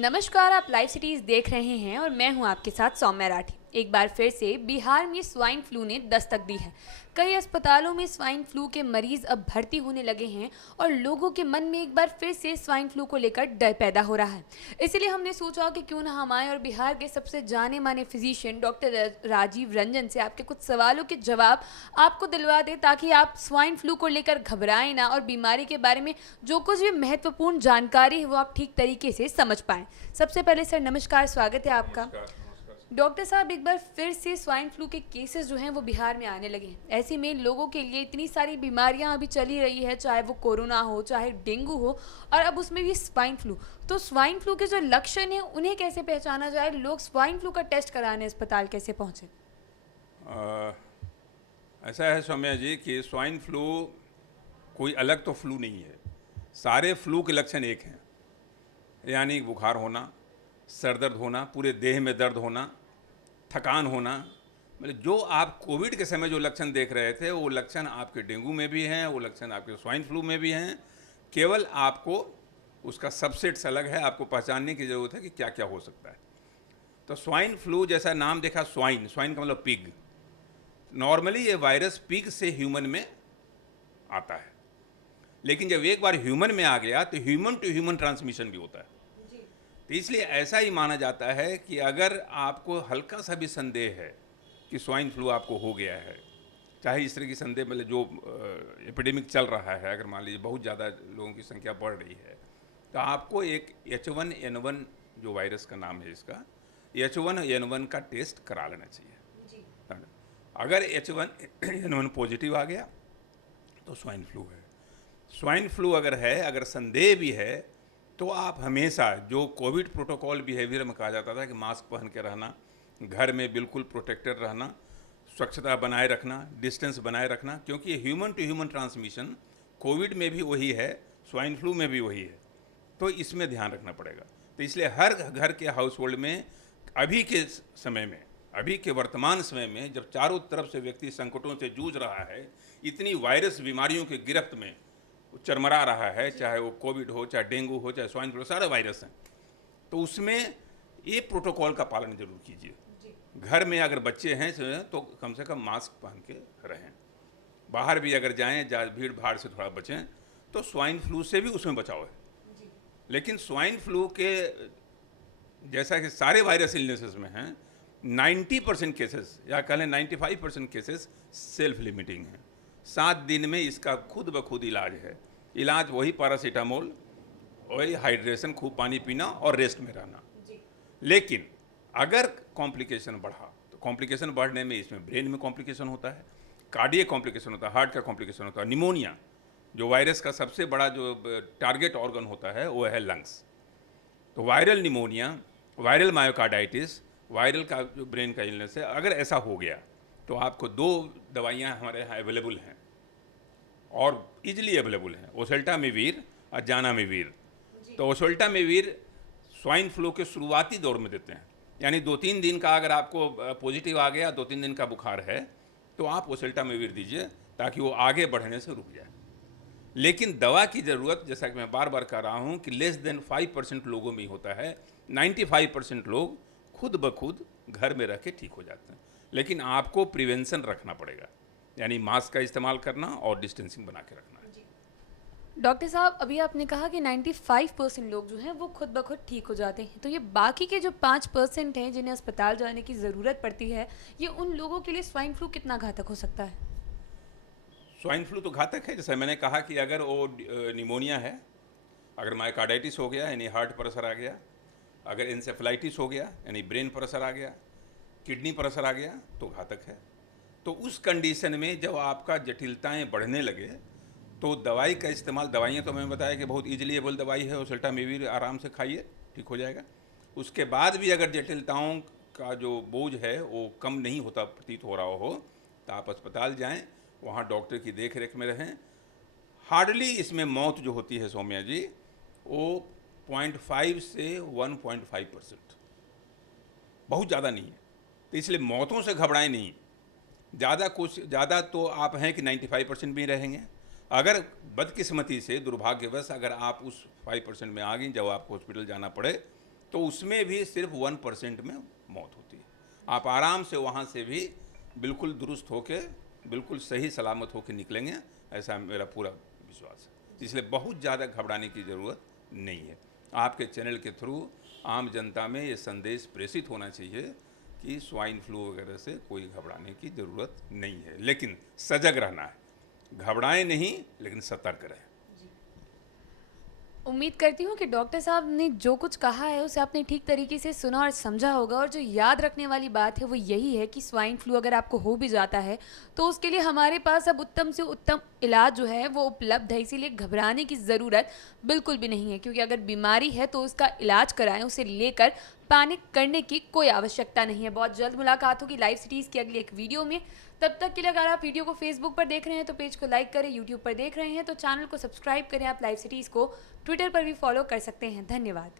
नमस्कार, आप live cities देख रहे हैं और मैं हूं आपके साथ सौम्या राठी। एक बार फिर से बिहार में स्वाइन फ्लू ने दस्तक दी है। कई अस्पतालों में स्वाइन फ्लू के मरीज अब भर्ती होने लगे हैं और लोगों के मन में एक बार फिर से स्वाइन फ्लू को लेकर डर पैदा हो रहा है। इसीलिए हमने सोचा कि क्यों ना हम आए और बिहार के सबसे जाने माने फिजिशियन डॉक्टर राजीव रंजन से आपके कुछ सवालों के जवाब आपको दिलवा दें, ताकि आप स्वाइन फ्लू को लेकर घबराएं ना और बीमारी के बारे में जो कुछ भी महत्वपूर्ण जानकारी है वो आप ठीक तरीके से समझ पाएं। सबसे पहले सर नमस्कार, स्वागत है आपका। नमस्कार। डॉक्टर साहब, एक बार फिर से स्वाइन फ्लू के केसेस जो हैं वो बिहार में आने लगे हैं। ऐसे में लोगों के लिए इतनी सारी बीमारियां अभी चली रही है, चाहे वो कोरोना हो, चाहे डेंगू हो, और अब उसमें भी स्वाइन फ्लू। तो स्वाइन फ्लू के जो लक्षण हैं उन्हें कैसे पहचाना जाए? लोग स्वाइन फ्लू का टेस्ट कराने अस्पताल कैसे पहुंचे? ऐसा है सौम्या जी कि स्वाइन फ्लू कोई अलग तो फ्लू नहीं है। सारे फ्लू के लक्षण एक हैं, यानी बुखार होना, सर दर्द होना, पूरे देह में दर्द होना, थकान होना। मतलब जो आप कोविड के समय जो लक्षण देख रहे थे वो लक्षण आपके डेंगू में भी हैं, वो लक्षण आपके स्वाइन फ्लू में भी हैं। केवल आपको उसका सबसेट्स अलग है, आपको पहचानने की ज़रूरत है कि क्या क्या हो सकता है। तो स्वाइन फ्लू जैसा नाम देखा, स्वाइन स्वाइन का मतलब पिग। नॉर्मली ये वायरस पिग से ह्यूमन में आता है, लेकिन जब एक बार ह्यूमन में आ गया तो ह्यूमन टू ह्यूमन ट्रांसमिशन भी होता है। तो इसलिए ऐसा ही माना जाता है कि अगर आपको हल्का सा भी संदेह है कि स्वाइन फ्लू आपको हो गया है, चाहे इस तरह की संदेह मतलब जो एपिडेमिक चल रहा है, अगर मान लीजिए बहुत ज़्यादा लोगों की संख्या बढ़ रही है, तो आपको एक H1N1 जो वायरस का नाम है, इसका H1N1 का टेस्ट करा लेना चाहिए। अगर H1N1 पॉजिटिव आ गया तो स्वाइन फ्लू है। स्वाइन फ्लू अगर है, अगर संदेह भी है, तो आप हमेशा जो कोविड प्रोटोकॉल बिहेवियर में कहा जाता था कि मास्क पहन के रहना, घर में बिल्कुल प्रोटेक्टेड रहना, स्वच्छता बनाए रखना, डिस्टेंस बनाए रखना, क्योंकि human to human transmission covid में भी वही है, स्वाइन फ्लू में भी वही है। तो इसमें ध्यान रखना पड़ेगा। तो इसलिए हर घर के हाउस होल्ड में अभी के समय में, अभी के वर्तमान समय में, जब चारों तरफ से व्यक्ति संकटों से जूझ रहा है, इतनी वायरस बीमारियों के गिरफ्त में चरमरा रहा है, चाहे वो कोविड हो, चाहे डेंगू हो, चाहे स्वाइन फ्लू, सारे वायरस हैं, तो उसमें ये प्रोटोकॉल का पालन जरूर कीजिए। घर में अगर बच्चे हैं तो कम से कम मास्क पहन के रहें। बाहर भी अगर जाएं, भीड़ भाड़ से थोड़ा बचें, तो स्वाइन फ्लू से भी उसमें बचाव है। लेकिन स्वाइन फ्लू के जैसा कि सारे वायरस इलनेसेस में हैं, 90% केसेस या कह लें 95% केसेस सेल्फ लिमिटिंग हैं। 7 दिन में इसका खुद ब खुद इलाज है। इलाज वही पैरासीटामोल, वही हाइड्रेशन, खूब पानी पीना और रेस्ट में रहना। लेकिन अगर कॉम्प्लिकेशन बढ़ा, तो कॉम्प्लिकेशन बढ़ने में इसमें ब्रेन में कॉम्प्लिकेशन होता है, कार्डियक कॉम्प्लिकेशन होता है, हार्ट का कॉम्प्लिकेशन होता है, निमोनिया, जो वायरस का सबसे बड़ा जो टारगेट ऑर्गन होता है वो है लंग्स। तो viral pneumonia, viral myocarditis, viral का जो ब्रेन का इलनेस है, अगर ऐसा हो गया तो आपको 2 दवाइयाँ हमारे यहाँ अवेलेबल हैं और इजीली अवेलेबल हैं, ओसेल्टामिवीर और जानामिवीर। तो ओसेल्टामिवीर स्वाइन फ्लू के शुरुआती दौर में देते हैं, यानी 2-3 दिन का अगर आपको पॉजिटिव आ गया, 2-3 दिन का बुखार है, तो आप ओसेल्टामिवीर दीजिए ताकि वो आगे बढ़ने से रुक जाए। लेकिन दवा की ज़रूरत, जैसा कि मैं बार बार कह रहा हूँ, कि लेस देन 5% लोगों में ही होता है। 95% लोग खुद ब खुद घर में रह के ठीक हो जाते हैं। लेकिन आपको प्रिवेंशन रखना पड़ेगा, यानी मास्क का इस्तेमाल करना और डिस्टेंसिंग बना के रखना है। डॉक्टर साहब, अभी आपने कहा कि 95% लोग जो हैं वो खुद ब खुद ठीक हो जाते हैं, तो ये बाकी के जो 5% हैं जिन्हें अस्पताल जाने की ज़रूरत पड़ती है, ये उन लोगों के लिए स्वाइन फ्लू कितना घातक हो सकता है? स्वाइन फ्लू तो घातक है। जैसे मैंने कहा कि अगर वो निमोनिया है, अगर मायोकार्डाइटिस हो गया यानी हार्ट प्रेशर आ गया, अगर इंसेफेलाइटिस हो गया यानी ब्रेन प्रेशर आ गया, किडनी प्रेशर आ गया, तो घातक है। तो उस कंडीशन में जब आपका जटिलताएं बढ़ने लगे, तो दवाई का इस्तेमाल, दवाइयाँ तो मैंने बताया कि बहुत इजीली एबल दवाई है, ओसेल्टामिवीर आराम से खाइए, ठीक हो जाएगा। उसके बाद भी अगर जटिलताओं का जो बोझ है वो कम नहीं होता प्रतीत हो रहा हो, तो आप अस्पताल जाएं, वहाँ डॉक्टर की देख रेख में रहें। हार्डली इसमें मौत जो होती है सौम्या जी, वो 0.5 से 1.5%, बहुत ज़्यादा नहीं है। तो इसलिए मौतों से घबराएं नहीं। ज़्यादा तो आप हैं कि 95% में ही रहेंगे। अगर बदकिस्मती से, दुर्भाग्यवश अगर आप उस 5% में आ गई, जब आपको हॉस्पिटल जाना पड़े, तो उसमें भी सिर्फ 1% में मौत होती है। आप आराम से वहाँ से भी बिल्कुल दुरुस्त होके, बिल्कुल सही सलामत होके निकलेंगे, ऐसा मेरा पूरा विश्वास है। इसलिए बहुत ज़्यादा घबराने की ज़रूरत नहीं है। आपके चैनल के थ्रू आम जनता में ये संदेश प्रेषित होना चाहिए कि स्वाइन फ्लू वगैरह से कोई घबराने की ज़रूरत नहीं है, लेकिन सजग रहना है। घबराएं नहीं, लेकिन सतर्क रहें। उम्मीद करती हूँ कि डॉक्टर साहब ने जो कुछ कहा है उसे आपने ठीक तरीके से सुना और समझा होगा, और जो याद रखने वाली बात है वो यही है कि स्वाइन फ्लू अगर आपको हो भी जाता है तो उसके लिए हमारे पास अब उत्तम से उत्तम इलाज जो है वो उपलब्ध है, इसीलिए घबराने की ज़रूरत बिल्कुल भी नहीं है। क्योंकि अगर बीमारी है तो उसका इलाज कराएं, उसे लेकर पैनिक करने की कोई आवश्यकता नहीं है। बहुत जल्द मुलाकात होगी लाइव सिटीज़ की अगली एक वीडियो में। तब तक के लिए अगर आप वीडियो को फेसबुक पर देख रहे हैं तो पेज को लाइक करें, यूट्यूब पर देख रहे हैं तो चैनल को सब्सक्राइब करें। आप लाइव सिटीज़ को ट्विटर पर भी फॉलो कर सकते हैं। धन्यवाद।